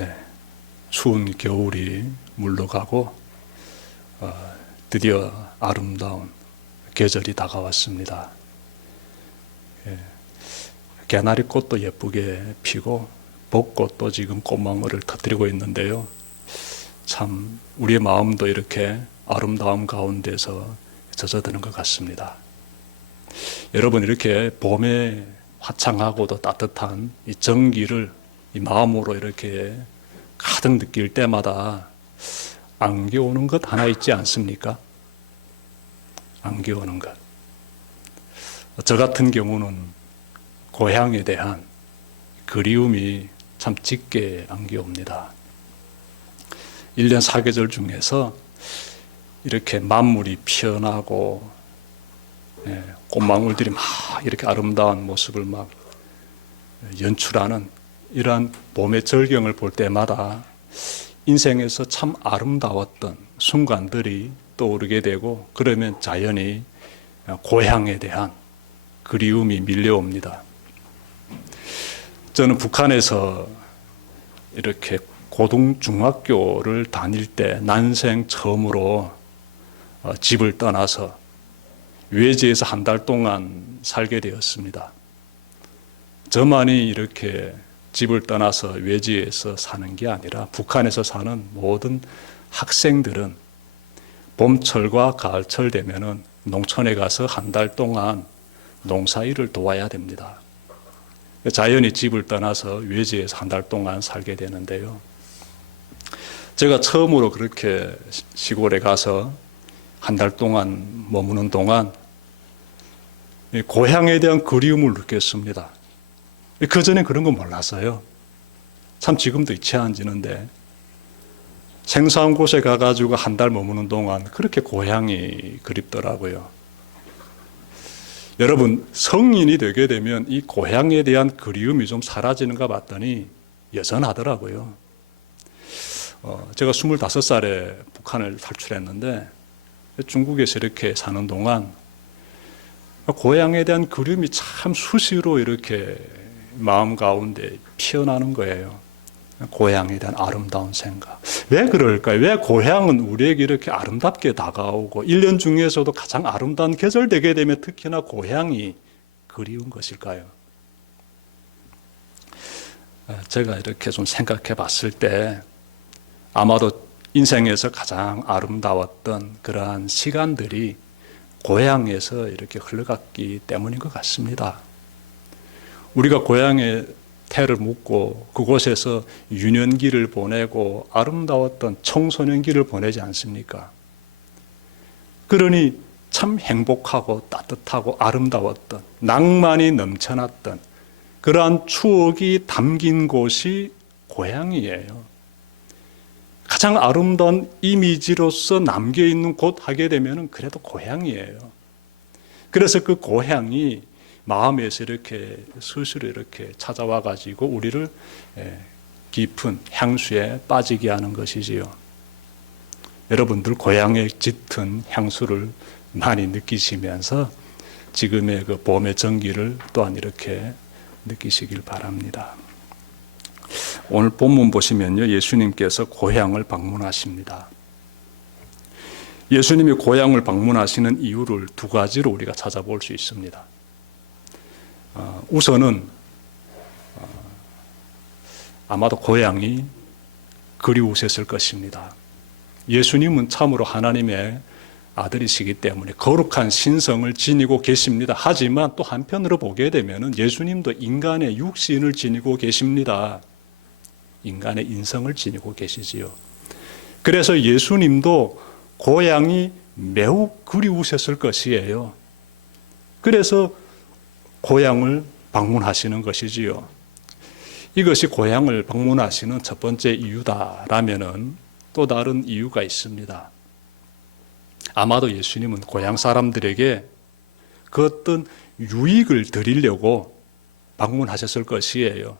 예, 추운 겨울이 물러가고 드디어 아름다운 계절이 다가왔습니다. 예, 개나리꽃도 예쁘게 피고 벚꽃도 지금 꽃망울을 터뜨리고 있는데요. 참 우리의 마음도 이렇게 아름다움 가운데서 젖어드는 것 같습니다. 여러분, 이렇게 봄에 화창하고도 따뜻한 이 정기를 이 마음으로 이렇게 가득 느낄 때마다 안겨오는 것 하나 있지 않습니까? 안겨오는 것. 저 같은 경우는 고향에 대한 그리움이 참 짙게 안겨옵니다. 1년 사계절 중에서 이렇게 만물이 피어나고 꽃망울들이 막 이렇게 아름다운 모습을 막 연출하는 이러한 봄의 절경을 볼 때마다 인생에서 참 아름다웠던 순간들이 떠오르게 되고, 그러면 자연히 고향에 대한 그리움이 밀려옵니다. 저는 북한에서 이렇게 고등 중학교를 다닐 때 난생 처음으로 집을 떠나서 외지에서 한 달 동안 살게 되었습니다. 저만이 이렇게 집을 떠나서 외지에서 사는 게 아니라 북한에서 사는 모든 학생들은 봄철과 가을철 되면은 농촌에 가서 한 달 동안 농사일을 도와야 됩니다. 자연히 집을 떠나서 외지에서 한 달 동안 살게 되는데요. 제가 처음으로 그렇게 시골에 가서 한 달 동안 머무는 동안 고향에 대한 그리움을 느꼈습니다. 그전에 그런 거 몰랐어요. 참 지금도 잊지 않지는데 생소한 곳에 가가지고 한 달 머무는 동안 그렇게 고향이 그립더라고요. 여러분, 성인이 되게 되면 이 고향에 대한 그리움이 좀 사라지는가 봤더니 여전하더라고요. 제가 25살에 북한을 탈출했는데 중국에서 이렇게 사는 동안 고향에 대한 그리움이 참 수시로 이렇게 마음 가운데 피어나는 거예요. 고향에 대한 아름다운 생각. 왜 그럴까요? 왜 고향은 우리에게 이렇게 아름답게 다가오고 1년 중에서도 가장 아름다운 계절 되게 되면 특히나 고향이 그리운 것일까요? 제가 이렇게 좀 생각해 봤을 때 아마도 인생에서 가장 아름다웠던 그러한 시간들이 고향에서 이렇게 흘러갔기 때문인 것 같습니다. 우리가 고향에 태를 묻고 그곳에서 유년기를 보내고 아름다웠던 청소년기를 보내지 않습니까? 그러니 참 행복하고 따뜻하고 아름다웠던, 낭만이 넘쳐났던 그러한 추억이 담긴 곳이 고향이에요. 가장 아름다운 이미지로서 남겨있는 곳 하게 되면 그래도 고향이에요. 그래서 그 고향이 마음에서 이렇게 스스로 이렇게 찾아와 가지고 우리를 깊은 향수에 빠지게 하는 것이지요. 여러분들 고향에 짙은 향수를 많이 느끼시면서 지금의 그 봄의 정기를 또한 이렇게 느끼시길 바랍니다. 오늘 본문 보시면요, 예수님께서 고향을 방문하십니다. 예수님이 고향을 방문하시는 이유를 두 가지로 우리가 찾아볼 수 있습니다. 우선은 아마도 고향이 그리우셨을 것입니다. 예수님은 참으로 하나님의 아들이시기 때문에 거룩한 신성을 지니고 계십니다. 하지만 또 한편으로 보게 되면 예수님도 인간의 육신을 지니고 계십니다. 인간의 인성을 지니고 계시지요. 그래서 예수님도 고향이 매우 그리우셨을 것이에요. 그래서 고향을 방문하시는 것이지요. 이것이 고향을 방문하시는 첫 번째 이유다라면은 또 다른 이유가 있습니다. 아마도 예수님은 고향 사람들에게 그 어떤 유익을 드리려고 방문하셨을 것이에요.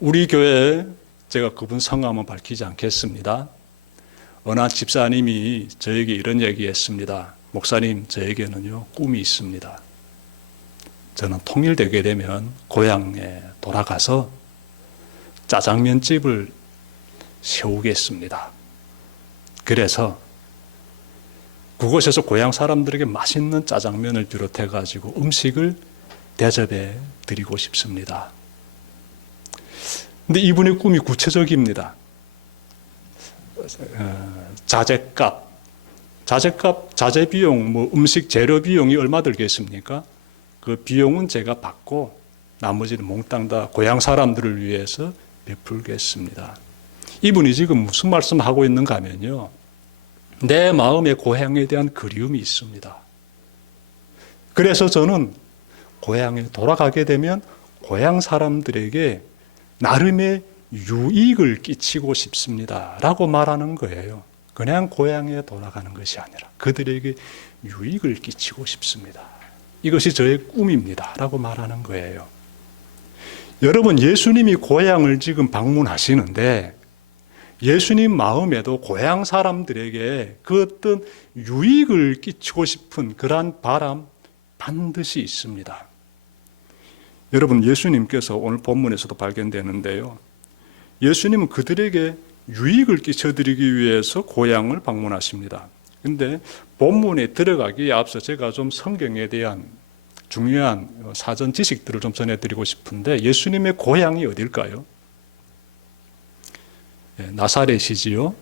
우리 교회에 제가 그분 성함은 밝히지 않겠습니다. 어느 집사님이 저에게 이런 얘기했습니다. 목사님, 저에게는요 꿈이 있습니다. 저는 통일되게 되면 고향에 돌아가서 짜장면집을 세우겠습니다. 그래서 그곳에서 고향 사람들에게 맛있는 짜장면을 비롯해 가지고 음식을 대접해 드리고 싶습니다. 근데 이분의 꿈이 구체적입니다. 자재 비용, 음식 재료 비용이 얼마 들겠습니까? 그 비용은 제가 받고 나머지는 몽땅 다 고향 사람들을 위해서 베풀겠습니다. 이분이 지금 무슨 말씀하고 있는가 하면요. 내 마음에 고향에 대한 그리움이 있습니다. 그래서 저는 고향에 돌아가게 되면 고향 사람들에게 나름의 유익을 끼치고 싶습니다. 라고 말하는 거예요. 그냥 고향에 돌아가는 것이 아니라 그들에게 유익을 끼치고 싶습니다. 이것이 저의 꿈입니다. 라고 말하는 거예요. 여러분, 예수님이 고향을 지금 방문하시는데 예수님 마음에도 고향 사람들에게 그 어떤 유익을 끼치고 싶은 그러한 바람 반드시 있습니다. 여러분, 예수님께서 오늘 본문에서도 발견되는데요. 예수님은 그들에게 유익을 끼쳐드리기 위해서 고향을 방문하십니다. 그런데 본문에 들어가기에 앞서 제가 좀 성경에 대한 중요한 사전 지식들을 좀 전해드리고 싶은데 예수님의 고향이 어딜까요? 나사렛이지요.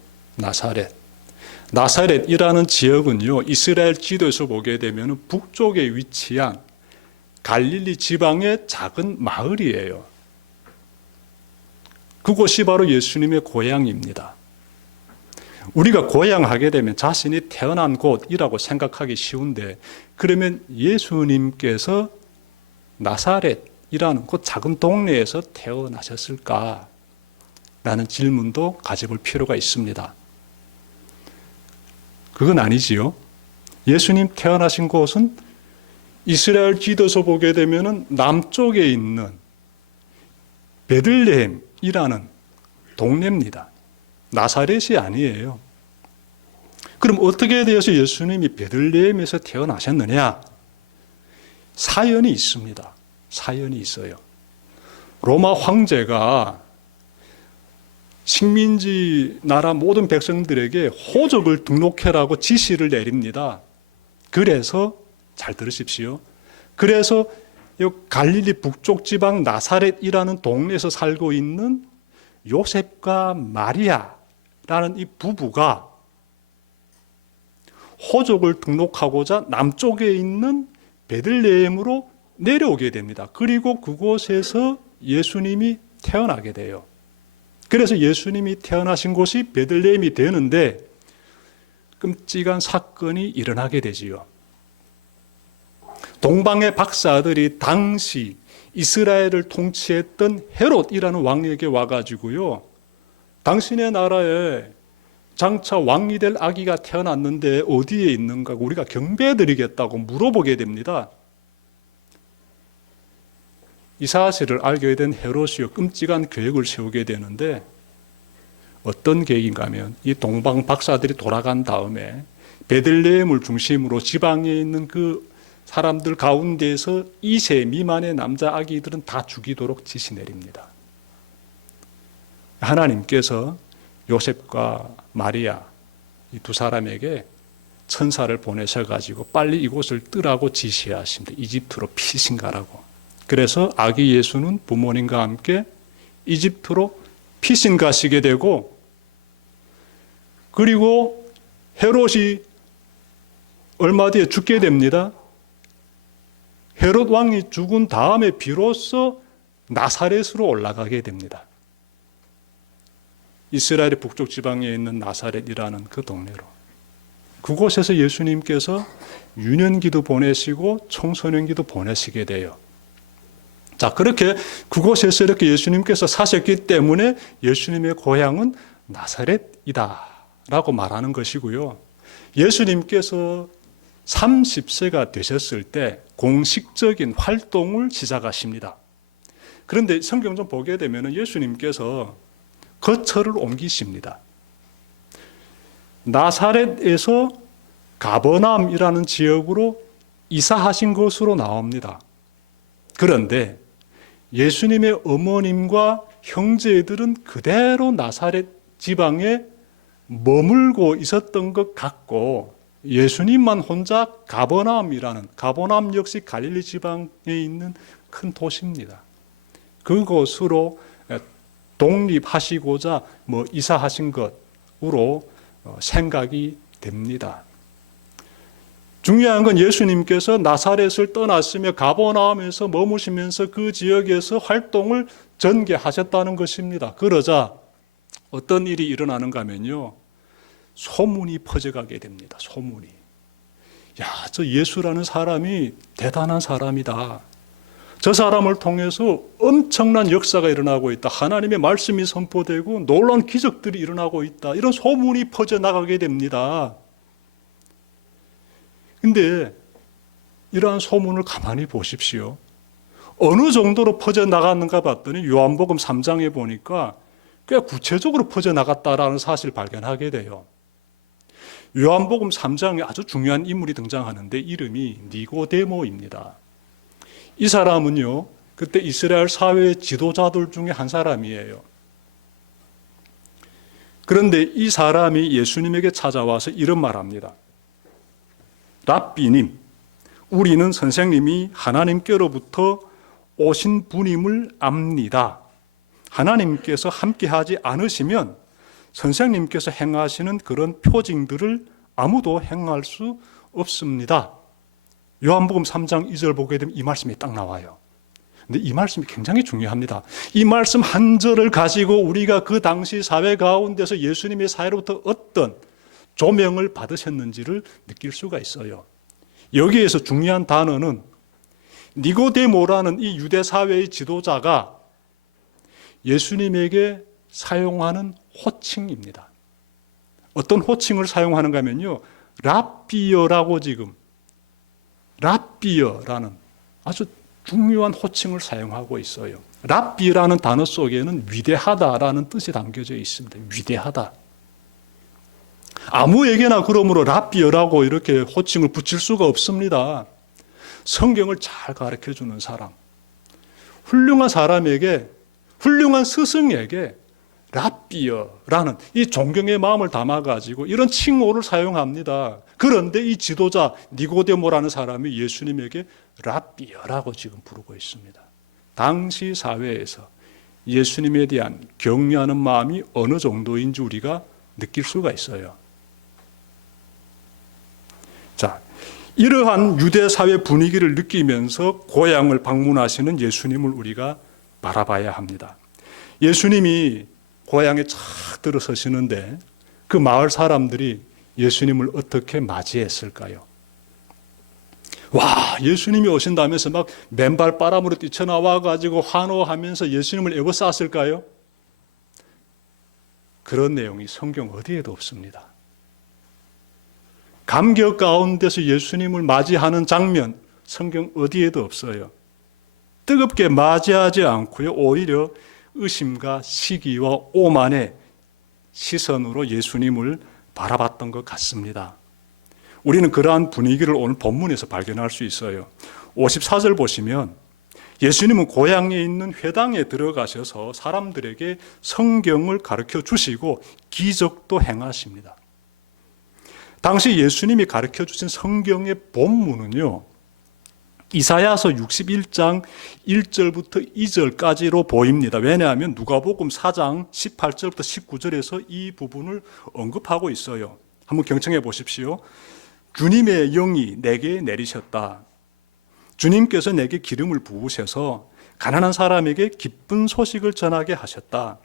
나사렛이라는 지역은요, 이스라엘 지도에서 보게 되면 북쪽에 위치한 갈릴리 지방의 작은 마을이에요. 그곳이 바로 예수님의 고향입니다. 우리가 고향하게 되면 자신이 태어난 곳이라고 생각하기 쉬운데 그러면 예수님께서 나사렛이라는 그 작은 동네에서 태어나셨을까? 라는 질문도 가져볼 필요가 있습니다. 그건 아니지요. 예수님 태어나신 곳은 이스라엘 지도에서 보게 되면 남쪽에 있는 베들레헴이라는 동네입니다. 나사렛이 아니에요. 그럼 어떻게 되어서 예수님이 베들레헴에서 태어나셨느냐? 사연이 있습니다. 사연이 있어요. 로마 황제가 식민지 나라 모든 백성들에게 호적을 등록해라고 지시를 내립니다. 그래서 잘 들으십시오. 그래서 갈릴리 북쪽 지방 나사렛이라는 동네에서 살고 있는 요셉과 마리아라는 이 부부가 호적을 등록하고자 남쪽에 있는 베들레헴으로 내려오게 됩니다. 그리고 그곳에서 예수님이 태어나게 돼요. 그래서 예수님이 태어나신 곳이 베들레헴이 되는데 끔찍한 사건이 일어나게 되지요. 동방의 박사들이 당시 이스라엘을 통치했던 헤롯이라는 왕에게 와가지고요, 당신의 나라에 장차 왕이 될 아기가 태어났는데 어디에 있는가 우리가 경배드리겠다고 물어보게 됩니다. 이 사실을 알게 된 헤롯이요, 끔찍한 계획을 세우게 되는데 어떤 계획인가 하면 이 동방 박사들이 돌아간 다음에 베들레헴을 중심으로 지방에 있는 그 사람들 가운데에서 2세 미만의 남자 아기들은 다 죽이도록 지시 내립니다. 하나님께서 요셉과 마리아 이 두 사람에게 천사를 보내셔가지고 빨리 이곳을 뜨라고 지시하십니다. 이집트로 피신 가라고. 그래서 아기 예수는 부모님과 함께 이집트로 피신 가시게 되고, 그리고 헤롯이 얼마 뒤에 죽게 됩니다. 헤롯 왕이 죽은 다음에 비로소 나사렛으로 올라가게 됩니다. 이스라엘의 북쪽 지방에 있는 나사렛이라는 그 동네로. 그곳에서 예수님께서 유년기도 보내시고 청소년기도 보내시게 돼요. 자, 그렇게 그곳에서 이렇게 예수님께서 사셨기 때문에 예수님의 고향은 나사렛이다 라고 말하는 것이고요. 예수님께서 30세가 되셨을 때 공식적인 활동을 시작하십니다. 그런데 성경 좀 보게 되면 예수님께서 거처를 옮기십니다. 나사렛에서 가버나움이라는 지역으로 이사하신 것으로 나옵니다. 그런데 예수님의 어머님과 형제들은 그대로 나사렛 지방에 머물고 있었던 것 같고 예수님만 혼자 가버나움 역시 갈릴리 지방에 있는 큰 도시입니다. 그곳으로 독립하시고자 이사하신 것으로 생각이 됩니다. 중요한 건 예수님께서 나사렛을 떠났으며 가버나움에서 머무시면서 그 지역에서 활동을 전개하셨다는 것입니다. 그러자 어떤 일이 일어나는가 하면요, 소문이 퍼져가게 됩니다. 소문이. 야, 저 예수라는 사람이 대단한 사람이다. 저 사람을 통해서 엄청난 역사가 일어나고 있다. 하나님의 말씀이 선포되고 놀라운 기적들이 일어나고 있다. 이런 소문이 퍼져나가게 됩니다. 근데 이러한 소문을 가만히 보십시오. 어느 정도로 퍼져나갔는가 봤더니 요한복음 3장에 보니까 꽤 구체적으로 퍼져나갔다라는 사실을 발견하게 돼요. 요한복음 3장에 아주 중요한 인물이 등장하는데 이름이 니고데모입니다. 이 사람은요, 그때 이스라엘 사회의 지도자들 중에 한 사람이에요. 그런데 이 사람이 예수님에게 찾아와서 이런 말합니다. 랍비님, 우리는 선생님이 하나님께로부터 오신 분임을 압니다. 하나님께서 함께하지 않으시면 선생님께서 행하시는 그런 표징들을 아무도 행할 수 없습니다. 요한복음 3장 2절 보게 되면 이 말씀이 딱 나와요. 근데 이 말씀이 굉장히 중요합니다. 이 말씀 한 절을 가지고 우리가 그 당시 사회 가운데서 예수님의 사회로부터 어떤 조명을 받으셨는지를 느낄 수가 있어요. 여기에서 중요한 단어는 니고데모라는 이 유대 사회의 지도자가 예수님에게 사용하는 호칭입니다. 어떤 호칭을 사용하는가 하면요, 랍비어라고 지금 랍비어라는 아주 중요한 호칭을 사용하고 있어요. 랍비라는 단어 속에는 위대하다라는 뜻이 담겨져 있습니다. 위대하다. 아무에게나 그러므로 랍비어라고 이렇게 호칭을 붙일 수가 없습니다. 성경을 잘 가르쳐주는 사람, 훌륭한 사람에게, 훌륭한 스승에게 랍비어라는 이 존경의 마음을 담아가지고 이런 칭호를 사용합니다. 그런데 이 지도자 니고데모라는 사람이 예수님에게 랍비어라고 지금 부르고 있습니다. 당시 사회에서 예수님에 대한 경외하는 마음이 어느 정도인지 우리가 느낄 수가 있어요. 자, 이러한 유대 사회 분위기를 느끼면서 고향을 방문하시는 예수님을 우리가 바라봐야 합니다. 예수님이 고향에 착 들어서시는데 그 마을 사람들이 예수님을 어떻게 맞이했을까요? 와, 예수님이 오신다면서 막 맨발 바람으로 뛰쳐나와 가지고 환호하면서 예수님을 에워쌌을까요? 그런 내용이 성경 어디에도 없습니다. 감격 가운데서 예수님을 맞이하는 장면 성경 어디에도 없어요. 뜨겁게 맞이하지 않고요, 오히려 의심과 시기와 오만의 시선으로 예수님을 바라봤던 것 같습니다. 우리는 그러한 분위기를 오늘 본문에서 발견할 수 있어요. 54절 보시면 예수님은 고향에 있는 회당에 들어가셔서 사람들에게 성경을 가르쳐 주시고 기적도 행하십니다. 당시 예수님이 가르쳐 주신 성경의 본문은요, 이사야서 61장 1절부터 2절까지로 보입니다. 왜냐하면 누가복음 4장 18절부터 19절에서 이 부분을 언급하고 있어요. 한번 경청해 보십시오. 주님의 영이 내게 내리셨다. 주님께서 내게 기름을 부으셔서 가난한 사람에게 기쁜 소식을 전하게 하셨다.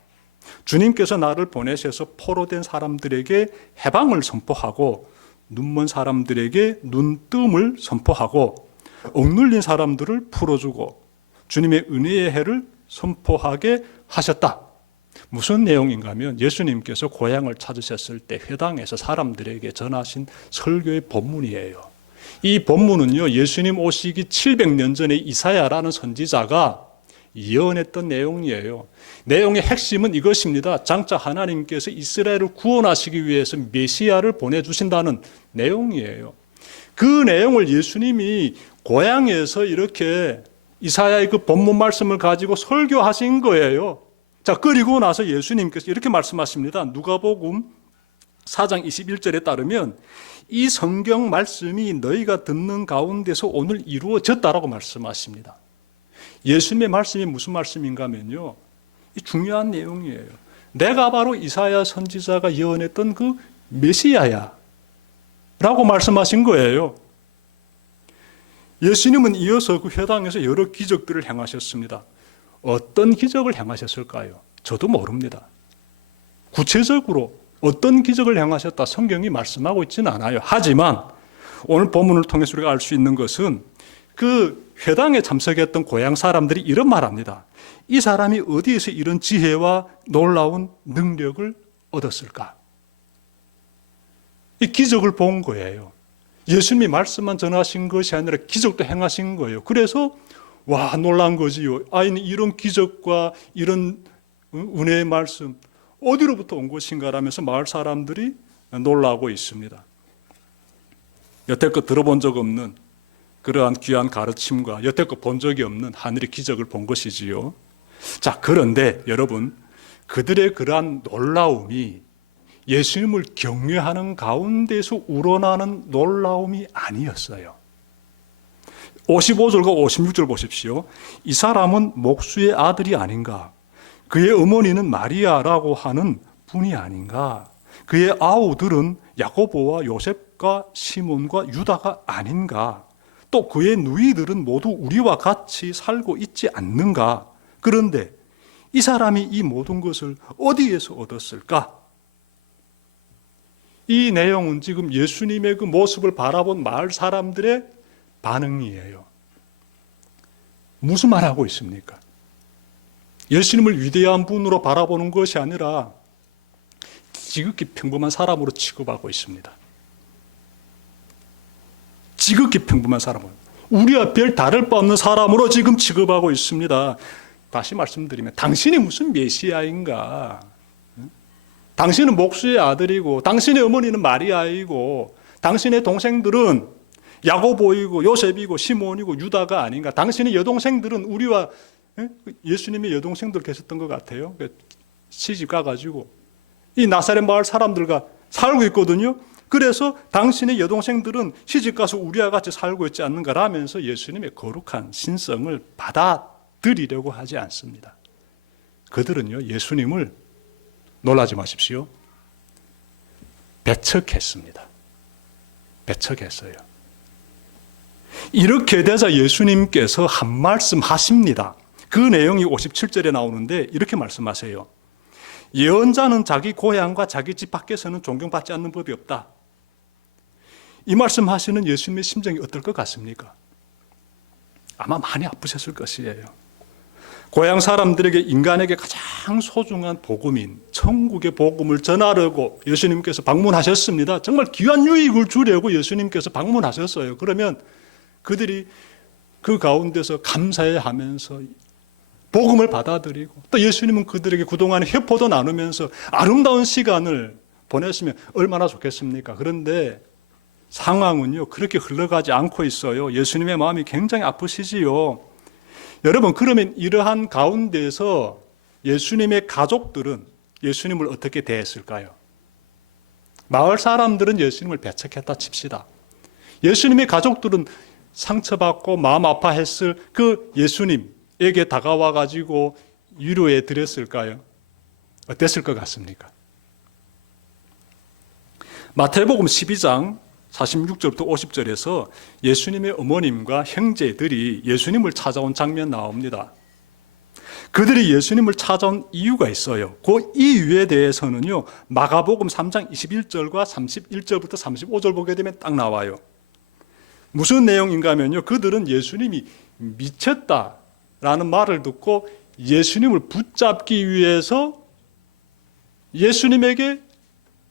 주님께서 나를 보내셔서 포로된 사람들에게 해방을 선포하고 눈먼 사람들에게 눈뜸을 선포하고 억눌린 사람들을 풀어주고 주님의 은혜의 해를 선포하게 하셨다. 무슨 내용인가 하면 예수님께서 고향을 찾으셨을 때 회당에서 사람들에게 전하신 설교의 본문이에요. 이 본문은요, 예수님 오시기 700년 전에 이사야라는 선지자가 예언했던 내용이에요. 내용의 핵심은 이것입니다. 장차 하나님께서 이스라엘을 구원하시기 위해서 메시아를 보내주신다는 내용이에요. 그 내용을 예수님이 고향에서 이렇게 이사야의 그 본문 말씀을 가지고 설교하신 거예요. 자, 그리고 나서 예수님께서 이렇게 말씀하십니다. 누가복음 4장 21절에 따르면 이 성경 말씀이 너희가 듣는 가운데서 오늘 이루어졌다라고 말씀하십니다. 예수님의 말씀이 무슨 말씀인가 하면요, 이 중요한 내용이에요. 내가 바로 이사야 선지자가 예언했던 그 메시아야 라고 말씀하신 거예요. 예수님은 이어서 그 회당에서 여러 기적들을 행하셨습니다. 어떤 기적을 행하셨을까요? 저도 모릅니다. 구체적으로 어떤 기적을 행하셨다 성경이 말씀하고 있지는 않아요. 하지만 오늘 본문을 통해서 우리가 알 수 있는 것은 그 회당에 참석했던 고향 사람들이 이런 말합니다. 이 사람이 어디에서 이런 지혜와 놀라운 능력을 얻었을까? 이 기적을 본 거예요. 예수님이 말씀만 전하신 것이 아니라 기적도 행하신 거예요. 그래서 와, 놀란 거지요. 아이는 이런 기적과 이런 은혜의 말씀 어디로부터 온 것인가라면서 마을 사람들이 놀라고 있습니다. 여태껏 들어본 적 없는 그러한 귀한 가르침과 여태껏 본 적이 없는 하늘의 기적을 본 것이지요. 자, 그런데 여러분, 그들의 그러한 놀라움이 예수님을 경외하는 가운데서 우러나는 놀라움이 아니었어요. 55절과 56절 보십시오. 이 사람은 목수의 아들이 아닌가? 그의 어머니는 마리아라고 하는 분이 아닌가? 그의 아우들은 야고보와 요셉과 시몬과 유다가 아닌가? 또 그의 누이들은 모두 우리와 같이 살고 있지 않는가? 그런데 이 사람이 이 모든 것을 어디에서 얻었을까? 이 내용은 지금 예수님의 그 모습을 바라본 마을 사람들의 반응이에요. 무슨 말하고 있습니까? 예수님을 위대한 분으로 바라보는 것이 아니라 지극히 평범한 사람으로 취급하고 있습니다. 지극히 평범한 사람으로, 우리와 별 다를 바 없는 사람으로 지금 취급하고 있습니다. 다시 말씀드리면 당신이 무슨 메시아인가? 당신은 목수의 아들이고 당신의 어머니는 마리아이고 당신의 동생들은 야고보이고 요셉이고 시몬이고 유다가 아닌가? 당신의 여동생들은 우리와 예수님의 여동생들 계셨던 것 같아요. 시집 가가지고 이 나사렛 마을 사람들과 살고 있거든요. 그래서 당신의 여동생들은 시집 가서 우리와 같이 살고 있지 않는가라면서 예수님의 거룩한 신성을 받아들이려고 하지 않습니다. 그들은요, 예수님을 놀라지 마십시오. 배척했습니다. 배척했어요. 이렇게 되자 예수님께서 한 말씀 하십니다. 그 내용이 57절에 나오는데 이렇게 말씀하세요. 예언자는 자기 고향과 자기 집 밖에서는 존경받지 않는 법이 없다. 이 말씀하시는 예수님의 심정이 어떨 것 같습니까? 아마 많이 아프셨을 것이에요. 고향 사람들에게, 인간에게 가장 소중한 복음인 천국의 복음을 전하려고 예수님께서 방문하셨습니다. 정말 귀한 유익을 주려고 예수님께서 방문하셨어요. 그러면 그들이 그 가운데서 감사해하면서 복음을 받아들이고, 또 예수님은 그들에게 그동안 회포도 나누면서 아름다운 시간을 보냈으면 얼마나 좋겠습니까? 그런데 상황은요, 그렇게 흘러가지 않고 있어요. 예수님의 마음이 굉장히 아프시지요. 여러분, 그러면 이러한 가운데서 예수님의 가족들은 예수님을 어떻게 대했을까요? 마을 사람들은 예수님을 배척했다 칩시다. 예수님의 가족들은 상처받고 마음 아파했을 그 예수님에게 다가와 가지고 위로해 드렸을까요? 어땠을 것 같습니까? 마태복음 12장 46절부터 50절에서 예수님의 어머님과 형제들이 예수님을 찾아온 장면 나옵니다. 그들이 예수님을 찾아온 이유가 있어요. 그 이유에 대해서는요, 마가복음 3장 21절과 31절부터 35절 보게 되면 딱 나와요. 무슨 내용인가 하면요, 그들은 예수님이 미쳤다라는 말을 듣고 예수님을 붙잡기 위해서 예수님에게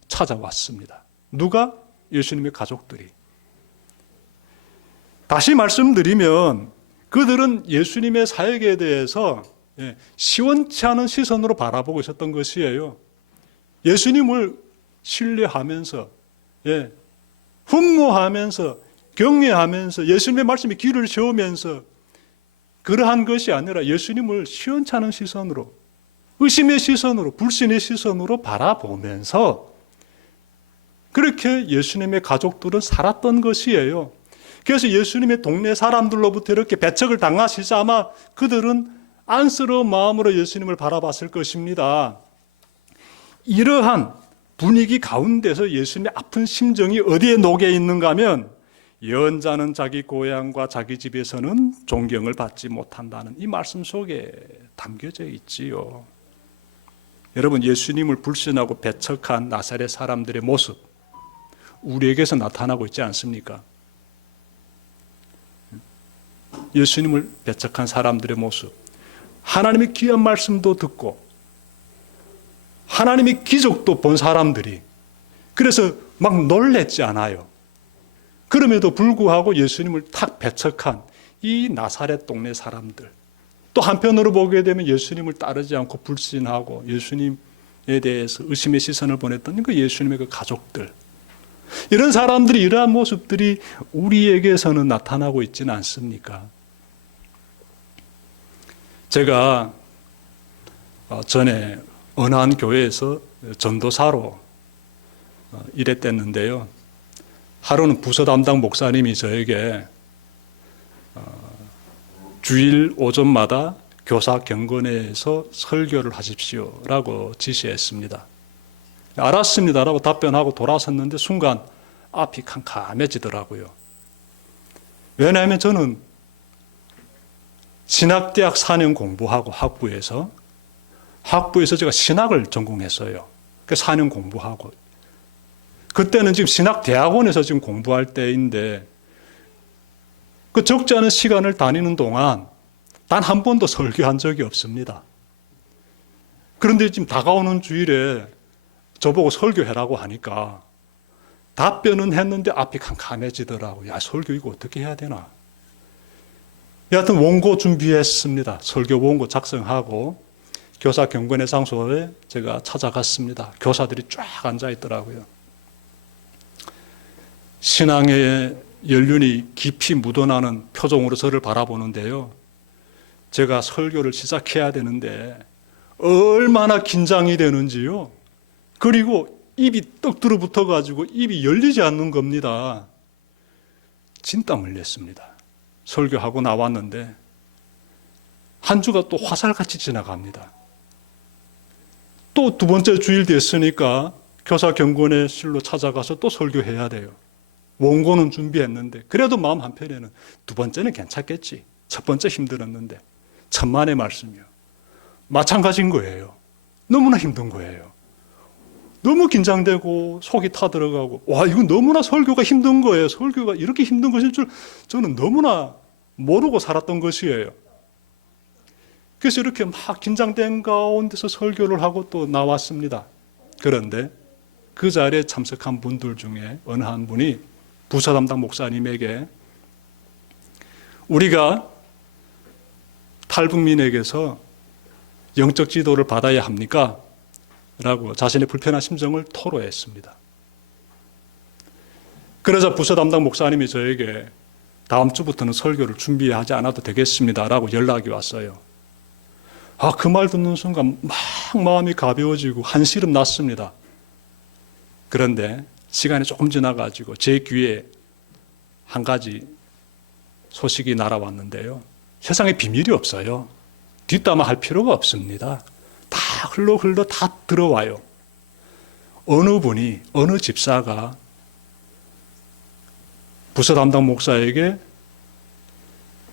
찾아왔습니다. 누가? 예수님의 가족들이. 다시 말씀드리면 그들은 예수님의 사역에 대해서 시원치 않은 시선으로 바라보고 있었던 것이에요. 예수님을 신뢰하면서, 흠모하면서, 경외하면서, 예수님의 말씀에 귀를 세우면서 그러한 것이 아니라 예수님을 시원치 않은 시선으로, 의심의 시선으로, 불신의 시선으로 바라보면서 그렇게 예수님의 가족들은 살았던 것이에요. 그래서 예수님의 동네 사람들로부터 이렇게 배척을 당하시자 아마 그들은 안쓰러운 마음으로 예수님을 바라봤을 것입니다. 이러한 분위기 가운데서 예수님의 아픈 심정이 어디에 녹여 있는가 하면 예언자는 자기 고향과 자기 집에서는 존경을 받지 못한다는 이 말씀 속에 담겨져 있지요. 여러분, 예수님을 불신하고 배척한 나사렛 사람들의 모습 우리에게서 나타나고 있지 않습니까? 예수님을 배척한 사람들의 모습, 하나님의 귀한 말씀도 듣고 하나님의 기적도 본 사람들이 그래서 막 놀랬지 않아요. 그럼에도 불구하고 예수님을 탁 배척한 이 나사렛 동네 사람들, 또 한편으로 보게 되면 예수님을 따르지 않고 불신하고 예수님에 대해서 의심의 시선을 보냈던 그 예수님의 그 가족들, 이런 사람들이 이러한 모습들이 우리에게서는 나타나고 있지는 않습니까? 제가 전에 어느 한 교회에서 전도사로 일했댔는데요. 하루는 부서 담당 목사님이 저에게 주일 오전마다 교사 경건회에서 설교를 하십시오라고 지시했습니다. 알았습니다라고 답변하고 돌아섰는데 순간 앞이 캄캄해지더라고요. 왜냐하면 저는 신학대학 4년 공부하고 학부에서 제가 신학을 전공했어요. 그 4년 공부하고 그때는 지금 신학대학원에서 지금 공부할 때인데 그 적지 않은 시간을 다니는 동안 단 한 번도 설교한 적이 없습니다. 그런데 지금 다가오는 주일에 저보고 설교해라고 하니까 답변은 했는데 앞이 캄캄해지더라고요. 야, 설교 이거 어떻게 해야 되나? 여하튼 원고 준비했습니다. 설교 원고 작성하고 교사 경건회 장소에 제가 찾아갔습니다. 교사들이 쫙 앉아 있더라고요. 신앙의 연륜이 깊이 묻어나는 표정으로 저를 바라보는데요. 제가 설교를 시작해야 되는데 얼마나 긴장이 되는지요. 그리고 입이 떡 들어붙어가지고 입이 열리지 않는 겁니다. 진땀 흘렸습니다. 설교하고 나왔는데 한 주가 또 화살같이 지나갑니다. 또 두 번째 주일 됐으니까 교사 경건회실로 찾아가서 또 설교해야 돼요. 원고는 준비했는데 그래도 마음 한편에는 두 번째는 괜찮겠지. 첫 번째 힘들었는데 천만의 말씀이요. 마찬가지인 거예요. 너무나 힘든 거예요. 너무 긴장되고 속이 타들어가고 와, 이건 너무나 설교가 힘든 거예요. 설교가 이렇게 힘든 것일 줄 저는 너무나 모르고 살았던 것이에요. 그래서 이렇게 막 긴장된 가운데서 설교를 하고 또 나왔습니다. 그런데 그 자리에 참석한 분들 중에 어느 한 분이 부서 담당 목사님에게 우리가 탈북민에게서 영적 지도를 받아야 합니까? 라고 자신의 불편한 심정을 토로했습니다. 그러자 부서 담당 목사님이 저에게 다음 주부터는 설교를 준비하지 않아도 되겠습니다 라고 연락이 왔어요. 그 말 듣는 순간 막 마음이 가벼워지고 한시름 났습니다. 그런데 시간이 조금 지나가지고 제 귀에 한 가지 소식이 날아왔는데요. 세상에 비밀이 없어요. 뒷담화할 필요가 없습니다. 다 흘러 다 들어와요. 어느 분이, 어느 집사가 부서 담당 목사에게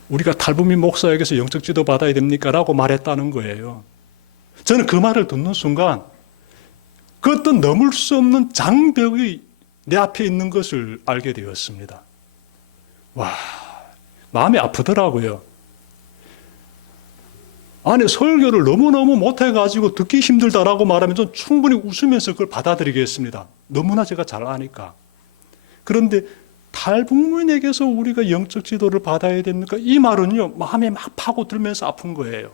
우리가 탈북민 목사에게서 영적 지도 받아야 됩니까? 라고 말했다는 거예요. 저는 그 말을 듣는 순간 그 어떤 넘을 수 없는 장벽이 내 앞에 있는 것을 알게 되었습니다. 와, 마음이 아프더라고요. 아니, 설교를 너무너무 못해가지고 듣기 힘들다라고 말하면 전 충분히 웃으면서 그걸 받아들이겠습니다. 너무나 제가 잘 아니까. 그런데 탈북민에게서 우리가 영적 지도를 받아야 됩니까? 이 말은요, 마음에 막 파고들면서 아픈 거예요.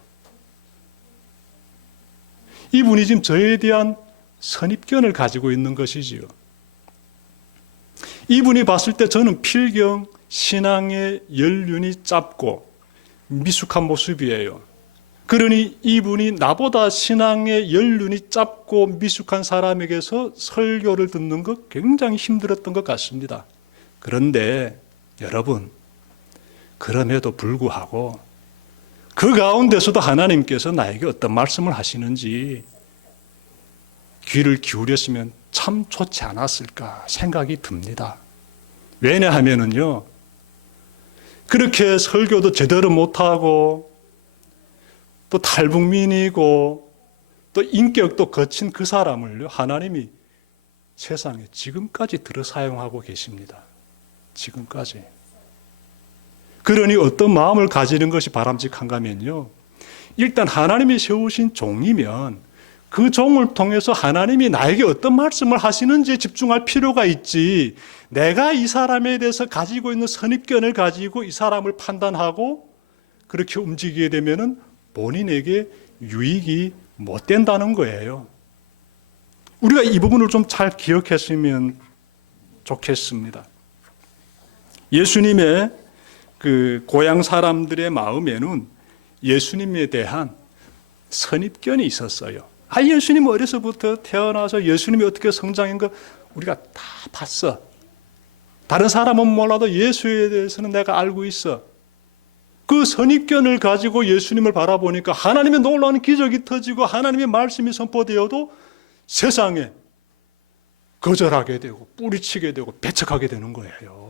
이분이 지금 저에 대한 선입견을 가지고 있는 것이지요. 이분이 봤을 때 저는 필경 신앙의 연륜이 짧고 미숙한 모습이에요. 그러니 이분이 나보다 신앙의 연륜이 짧고 미숙한 사람에게서 설교를 듣는 것 굉장히 힘들었던 것 같습니다. 그런데 여러분, 그럼에도 불구하고 그 가운데서도 하나님께서 나에게 어떤 말씀을 하시는지 귀를 기울였으면 참 좋지 않았을까 생각이 듭니다. 왜냐하면요, 그렇게 설교도 제대로 못하고 또 탈북민이고 또 인격도 거친 그 사람을요, 하나님이 세상에 지금까지 들어 사용하고 계십니다. 지금까지. 그러니 어떤 마음을 가지는 것이 바람직한가 하면요, 일단 하나님이 세우신 종이면 그 종을 통해서 하나님이 나에게 어떤 말씀을 하시는지에 집중할 필요가 있지, 내가 이 사람에 대해서 가지고 있는 선입견을 가지고 이 사람을 판단하고 그렇게 움직이게 되면은 본인에게 유익이 못 된다는 거예요. 우리가 이 부분을 좀 잘 기억했으면 좋겠습니다. 예수님의 그 고향 사람들의 마음에는 예수님에 대한 선입견이 있었어요. 예수님 어려서부터 태어나서 예수님이 어떻게 성장한 거 우리가 다 봤어. 다른 사람은 몰라도 예수에 대해서는 내가 알고 있어. 그 선입견을 가지고 예수님을 바라보니까 하나님의 놀라운 기적이 터지고 하나님의 말씀이 선포되어도 세상에 거절하게 되고 뿌리치게 되고 배척하게 되는 거예요.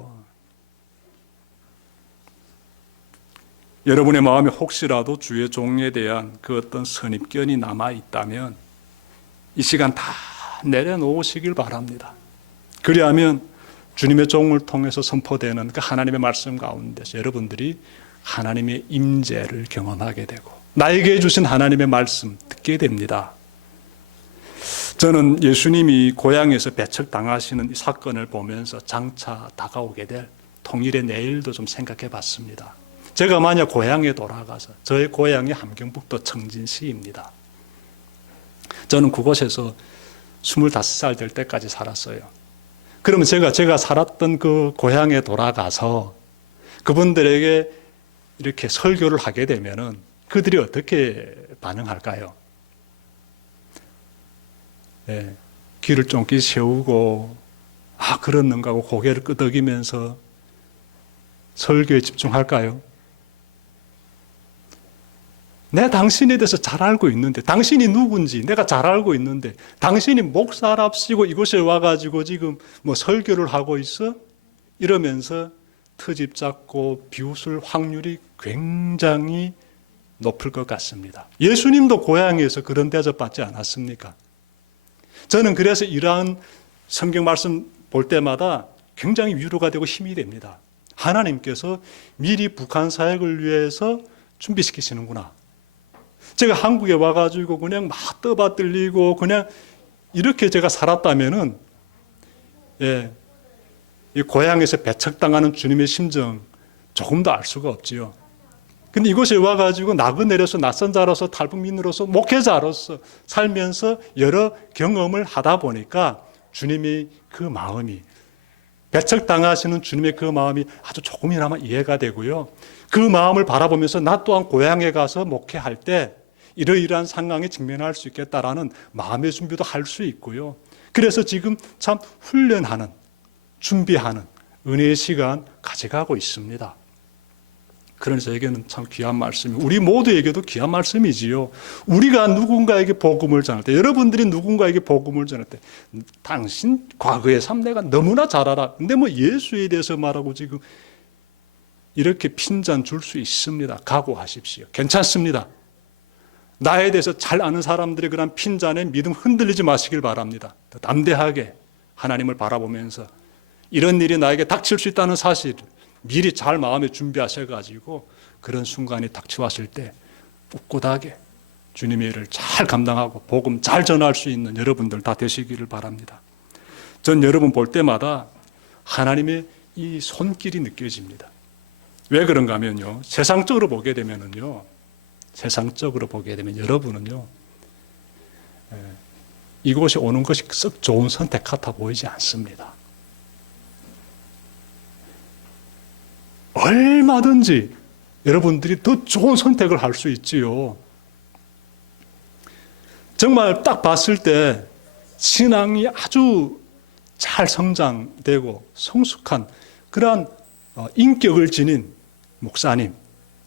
여러분의 마음에 혹시라도 주의 종에 대한 그 어떤 선입견이 남아있다면 이 시간 다 내려놓으시길 바랍니다. 그리하면 주님의 종을 통해서 선포되는 그 하나님의 말씀 가운데서 여러분들이 하나님의 임재를 경험하게 되고 나에게 주신 하나님의 말씀 듣게 됩니다. 저는 예수님이 고향에서 배척당하시는 이 사건을 보면서 장차 다가오게 될 통일의 내일도 좀 생각해 봤습니다. 제가 만약 고향에 돌아가서, 저의 고향이 함경북도 청진시입니다. 저는 그곳에서 25살 될 때까지 살았어요. 그러면 제가 살았던 그 고향에 돌아가서 그분들에게 이렇게 설교를 하게 되면은 그들이 어떻게 반응할까요? 네, 귀를 쫑긋 세우고 그렇는가 하고 고개를 끄덕이면서 설교에 집중할까요? 내가 당신에 대해서 잘 알고 있는데, 당신이 누군지 내가 잘 알고 있는데, 당신이 목사랍시고 이곳에 와가지고 지금 뭐 설교를 하고 있어? 이러면서 트집 잡고 비웃을 확률이 굉장히 높을 것 같습니다. 예수님도 고향에서 그런 대접받지 않았습니까? 저는 그래서 이러한 성경 말씀 볼 때마다 굉장히 위로가 되고 힘이 됩니다. 하나님께서 미리 북한 사역을 위해서 준비시키시는구나. 제가 한국에 와가지고 그냥 막 떠받들리고 그냥 이렇게 제가 살았다면은, 이 고향에서 배척당하는 주님의 심정 조금도 알 수가 없지요. 근데 이곳에 와가지고 나그네로서 낯선 자로서 탈북민으로서 목회자로서 살면서 여러 경험을 하다 보니까 주님이 그 마음이, 배척당하시는 주님의 그 마음이 아주 조금이나마 이해가 되고요. 그 마음을 바라보면서 나 또한 고향에 가서 목회할 때 이러이러한 상황에 직면할 수 있겠다라는 마음의 준비도 할 수 있고요. 그래서 지금 참 훈련하는, 준비하는 은혜의 시간 가져가고 있습니다. 그러니 저에게는 참 귀한 말씀이, 우리 모두에게도 귀한 말씀이지요. 우리가 누군가에게 복음을 전할 때, 여러분들이 누군가에게 복음을 전할 때, 당신 과거의 삶 내가 너무나 잘 알아. 근데 뭐 예수에 대해서 말하고 지금 이렇게 핀잔 줄 수 있습니다. 각오하십시오. 괜찮습니다. 나에 대해서 잘 아는 사람들의 그런 핀잔에 믿음 흔들리지 마시길 바랍니다. 더 담대하게 하나님을 바라보면서 이런 일이 나에게 닥칠 수 있다는 사실 미리 잘 마음에 준비하셔가지고 그런 순간이 닥쳐왔을 때 꿋꿋하게 주님의 일을 잘 감당하고 복음 잘 전할 수 있는 여러분들 다 되시기를 바랍니다. 전 여러분 볼 때마다 하나님의 이 손길이 느껴집니다. 왜 그런가 하면요, 세상적으로 보게 되면은요, 여러분은요, 이곳에 오는 것이 썩 좋은 선택 같아 보이지 않습니다. 얼마든지 여러분들이 더 좋은 선택을 할 수 있지요. 정말 딱 봤을 때 신앙이 아주 잘 성장되고 성숙한 그러한 인격을 지닌 목사님,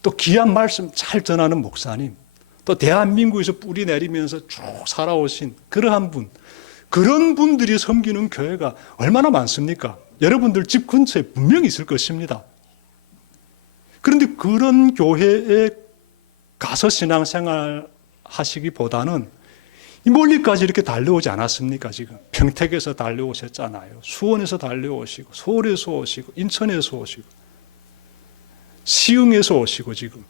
또 귀한 말씀 잘 전하는 목사님, 또 대한민국에서 뿌리 내리면서 쭉 살아오신 그러한 분, 그런 분들이 섬기는 교회가 얼마나 많습니까? 여러분들 집 근처에 분명히 있을 것입니다. 그런데 그런 교회에 가서 신앙생활 하시기보다는 멀리까지 이렇게 달려오지 않았습니까? 지금 평택에서 달려오셨잖아요. 수원에서 달려오시고, 서울에서 오시고, 인천에서 오시고, 시흥에서 오시고. 지금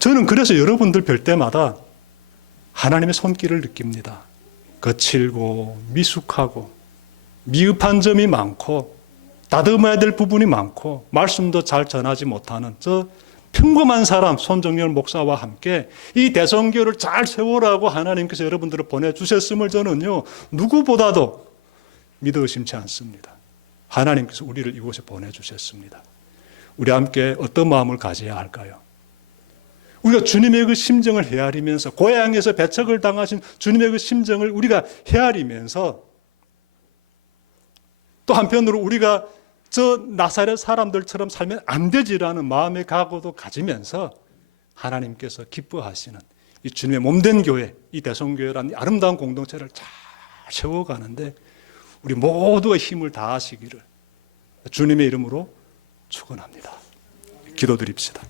저는 그래서 여러분들 뵐 때마다 하나님의 손길을 느낍니다. 거칠고 미숙하고 미흡한 점이 많고 다듬어야 될 부분이 많고 말씀도 잘 전하지 못하는 저 평범한 사람 손정열 목사와 함께 이 대성교를 잘 세우라고 하나님께서 여러분들을 보내주셨음을 저는요 누구보다도 믿어 의심치 않습니다. 하나님께서 우리를 이곳에 보내주셨습니다. 우리 함께 어떤 마음을 가져야 할까요? 우리가 주님의 그 심정을 헤아리면서 고향에서 배척을 당하신 주님의 그 심정을 우리가 헤아리면서 또 한편으로 우리가 저 나사렛 사람들처럼 살면 안 되지라는 마음의 각오도 가지면서 하나님께서 기뻐하시는 이 주님의 몸된 교회, 이 대성교회라는 아름다운 공동체를 잘 세워가는데 우리 모두가 힘을 다하시기를 주님의 이름으로 축원합니다. 기도드립시다.